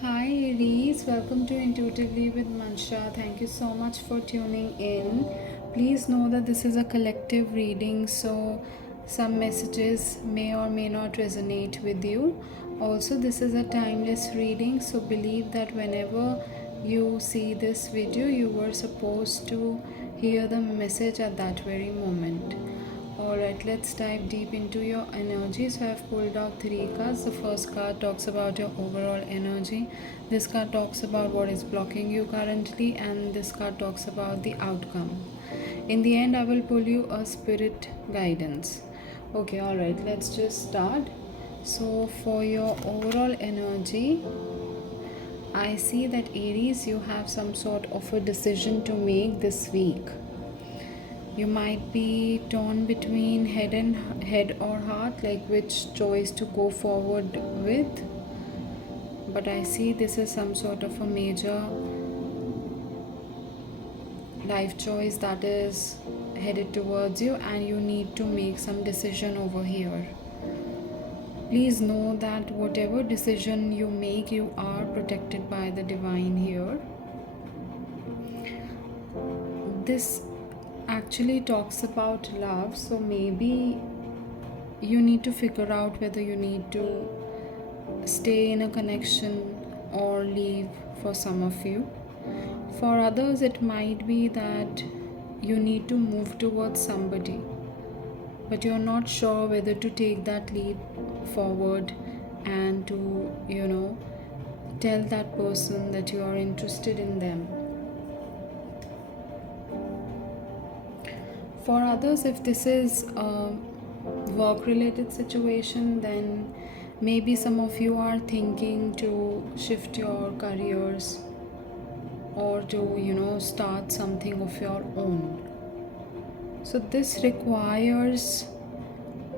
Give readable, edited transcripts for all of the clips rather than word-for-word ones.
Hi Aries, welcome to Intuitively with Mansha. Thank you so much for tuning in. Please know that this is a collective reading, so some messages may or may not resonate with you. Also, this is a timeless reading, so believe that whenever you see this video, you were supposed to hear the message at that very moment. Alright, let's dive deep into your energy. So, I've pulled out three cards. The first card talks about your overall energy. This card talks about what is blocking you currently, and this card talks about the outcome. In the end, I will pull you a spirit guidance. Okay, alright, let's just start. So, for your overall energy, I see that Aries, you have some sort of a decision to make this week. You might be torn between head or heart, like which choice to go forward with. But I see this is some sort of a major life choice that is headed towards you, and you need to make some decision over here. Please know that whatever decision you make, you are protected by the divine here. This actually talks about love, so maybe you need to figure out whether you need to stay in a connection or leave for some of you. For others, it might be that you need to move towards somebody, but you're not sure whether to take that leap forward and to, tell that person that you are interested in them. For others, if this is a work related situation, then maybe some of you are thinking to shift your careers or to, start something of your own. So, this requires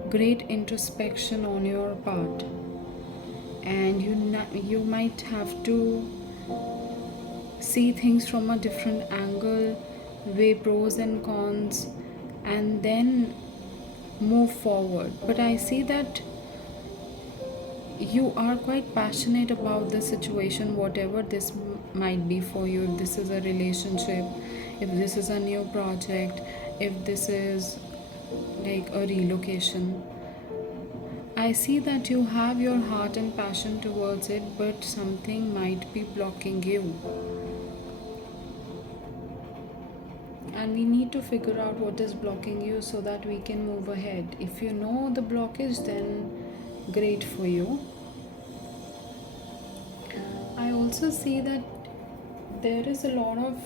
great introspection on your part, and you might have to see things from a different angle, weigh pros and cons, and then move forward. But I see that you are quite passionate about the situation, whatever this might be for you. If this is a relationship, if this is a new project, if this is like a relocation, I see that you have your heart and passion towards it, but something might be blocking you. And we need to figure out what is blocking you so that we can move ahead. If you know the blockage, then great for you. I also see that there is a lot of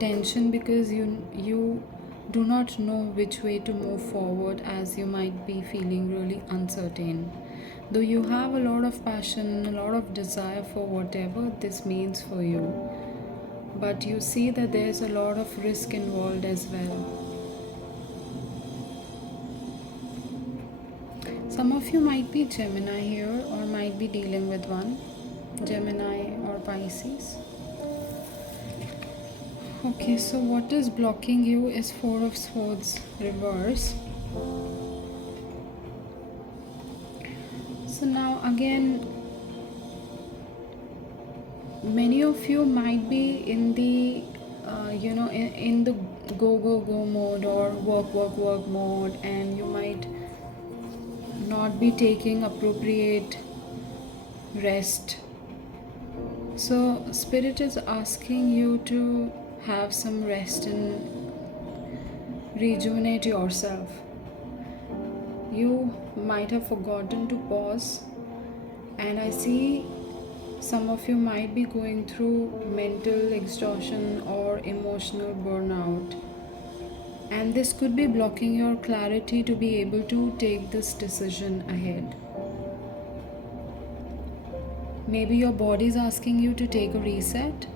tension because you do not know which way to move forward, as you might be feeling really uncertain. Though you have a lot of passion, a lot of desire for whatever this means for you, but you see that there's a lot of risk involved as well. Some of you might be Gemini here or might be dealing with one, Gemini or Pisces. Okay, so what is blocking you is Four of Swords reverse. So now again, many of you might be in the in the go mode or work mode, and you might not be taking appropriate rest. So spirit is asking you to have some rest and rejuvenate yourself. You might have forgotten to pause, and I see some of you might be going through mental exhaustion or emotional burnout, and this could be blocking your clarity to be able to take this decision ahead. Maybe your body is asking you to take a reset.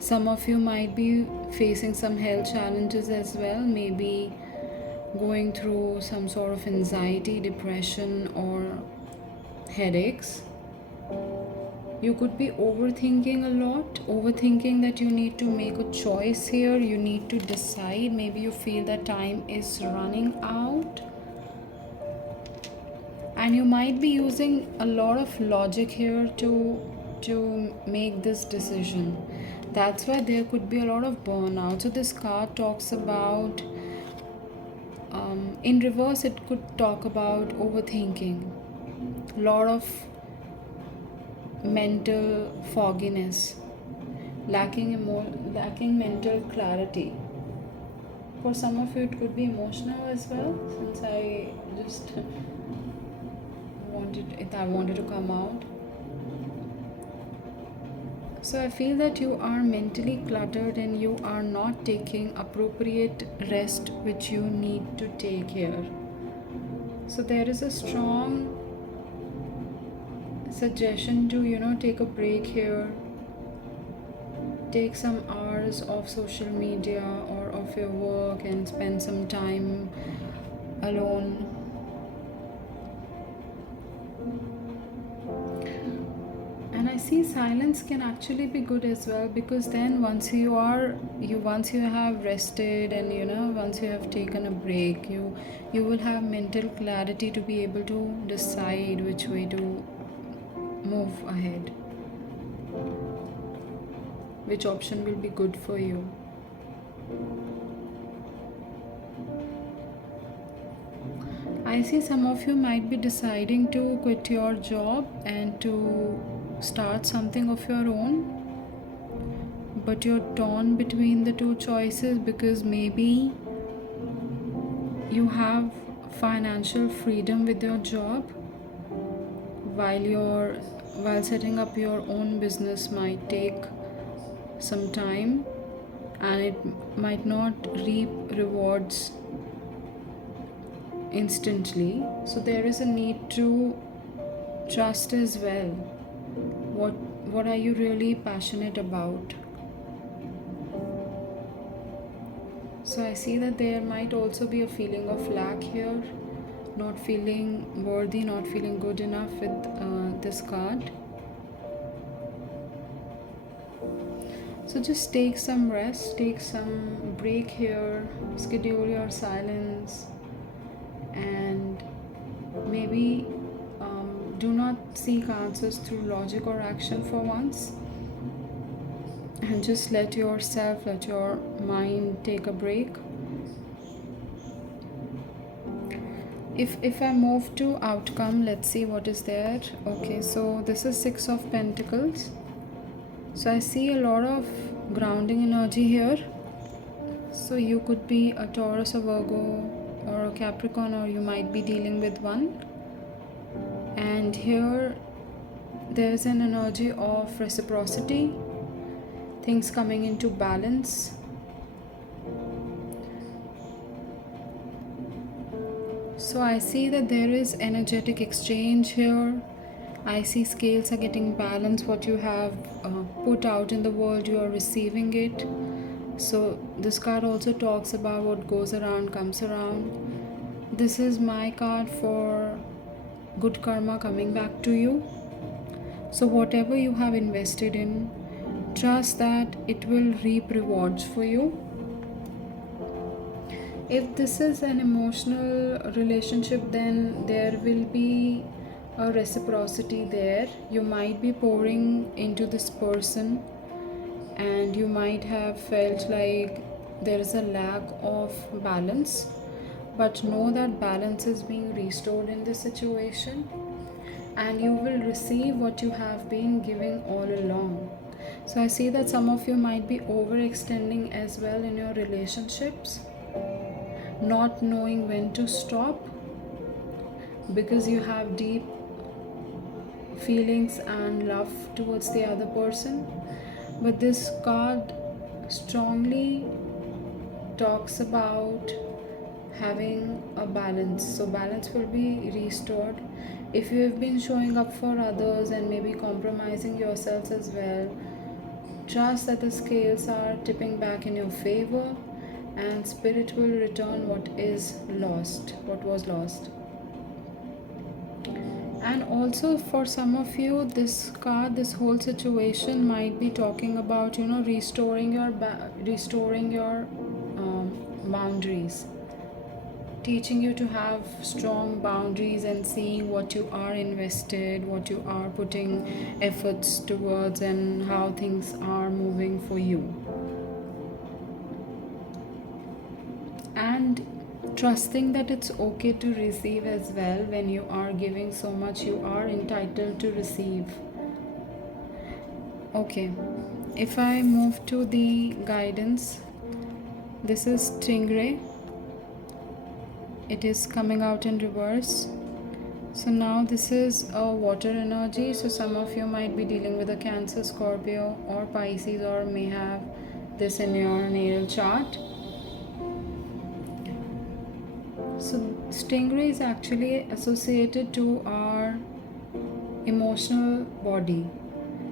Some of you might be facing some health challenges as well, maybe going through some sort of anxiety, depression, or headaches. You could be overthinking a lot, overthinking that you need to make a choice here, you need to decide. Maybe you feel that time is running out. and you might be using a lot of logic here to make this decision. That's why there could be a lot of burnout. So this card talks about, in reverse it could talk about overthinking, a lot of mental fogginess, lacking mental clarity. For some of you it could be emotional as well, since I wanted to come out. So I feel that you are mentally cluttered and you are not taking appropriate rest which you need to take here. So there is a strong suggestion to, take a break here. Take some hours off social media or off your work and spend some time alone. And I see silence can actually be good as well, because then once you have rested and once you have taken a break, you will have mental clarity to be able to decide which way to move ahead, which option will be good for you. I see some of you might be deciding to quit your job and to start something of your own, but you're torn between the two choices because maybe you have financial freedom with your job while setting up your own business might take some time and it might not reap rewards instantly. So there is a need to trust as well. What are you really passionate about? So I see that there might also be a feeling of lack here, not feeling worthy, not feeling good enough with this card. So just take some rest, take some break here, schedule your silence, and maybe do not seek answers through logic or action for once, and just let your mind take a break. If I move to outcome, let's see what is there. Okay, so this is 6 of Pentacles. So I see a lot of grounding energy here. So you could be a Taurus, a Virgo, or a Capricorn, or you might be dealing with one. And here there's an energy of reciprocity, things coming into balance. So I see that there is energetic exchange here. I see scales are getting balanced. What you have put out in the world, you are receiving it. So this card also talks about what goes around comes around. This is my card for good karma coming back to you. So whatever you have invested in, trust that it will reap rewards for you. If this is an emotional relationship, then there will be a reciprocity there. You might be pouring into this person and you might have felt like there is a lack of balance, but know that balance is being restored in this situation and you will receive what you have been giving all along. So I see that some of you might be overextending as well in your relationships, not knowing when to stop because you have deep feelings and love towards the other person. But this card strongly talks about having a balance. So balance will be restored. If you have been showing up for others and maybe compromising yourselves as well, trust that the scales are tipping back in your favor and spirit will return what was lost. And also for some of you, this whole situation might be talking about restoring your boundaries. teaching you to have strong boundaries and seeing what you are invested, what you are putting efforts towards, and how things are moving for you. And trusting that it's okay to receive as well. When you are giving so much, you are entitled to receive. Okay, if I move to the guidance, this is Stingray. It is coming out in reverse. So now this is a water energy. So some of you might be dealing with a Cancer, Scorpio, or Pisces, or may have this in your natal chart. So Stingray is actually associated to our emotional body,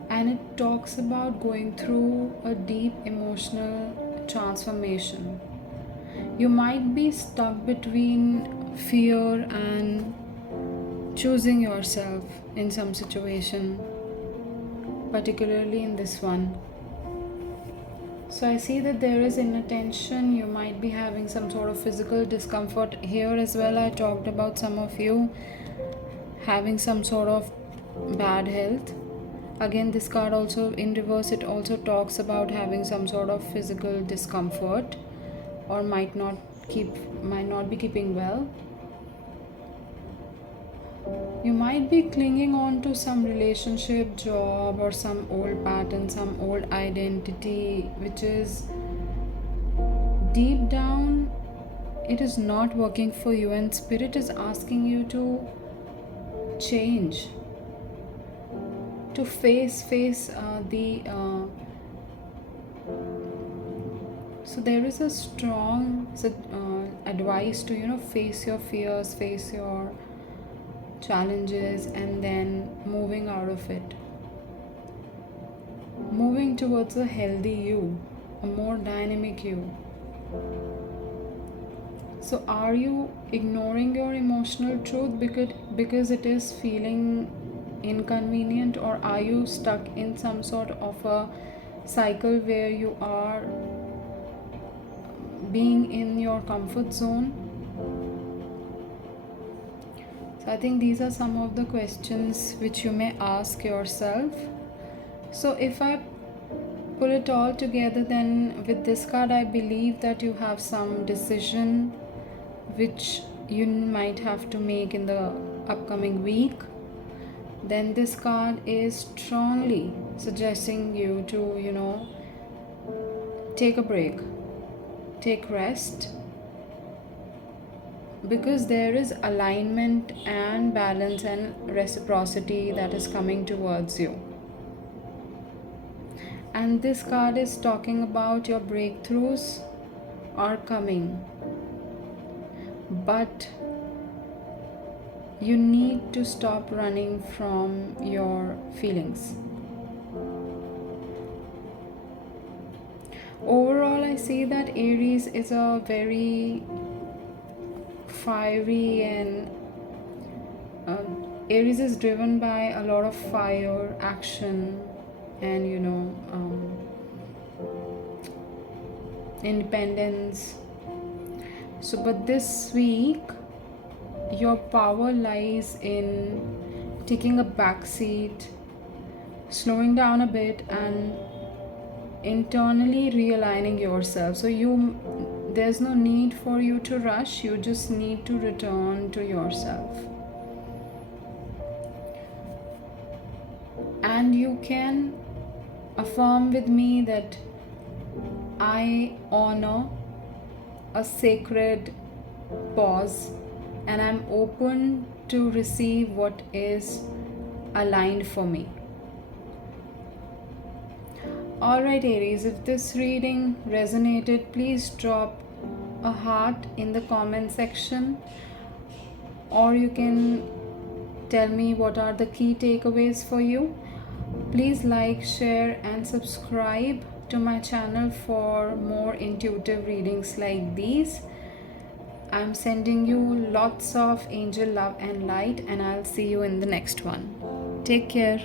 and it talks about going through a deep emotional transformation. You might be stuck between fear and choosing yourself in some situation, particularly in this one. So I see that there is inattention. You might be having some sort of physical discomfort here as well. I talked about some of you having some sort of bad health. Again, this card also in reverse, it also talks about having some sort of physical discomfort, or might not be keeping well. You might be clinging on to some relationship, job, or some old pattern, some old identity, which is deep down, it is not working for you, and spirit is asking you to change, to face the so there is a strong advice to face your fears, face your challenges, and then moving out of it, moving towards a healthy you, a more dynamic you. So are you ignoring your emotional truth because it is feeling inconvenient, or are you stuck in some sort of a cycle where you are being in your comfort zone? So I think these are some of the questions which you may ask yourself. So if I pull it all together, then with this card, I believe that you have some decision which you might have to make in the upcoming week. Then this card is strongly suggesting you to take a break, take rest, because there is alignment and balance and reciprocity that is coming towards you. And this card is talking about your breakthroughs are coming, but you need to stop running from your feelings. Overall, I see that Aries is a very fiery, and Aries is driven by a lot of fire, action, and independence. So but this week your power lies in taking a back seat, slowing down a bit, and internally realigning yourself. So there's no need for you to rush, you just need to return to yourself. And you can affirm with me that I honor a sacred pause, and I'm open to receive what is aligned for me. Alright Aries, if this reading resonated, please drop a heart in the comment section, or you can tell me what are the key takeaways for you. Please like, share, and subscribe to my channel for more intuitive readings like these. I'm sending you lots of angel love and light, and I'll see you in the next one. Take care.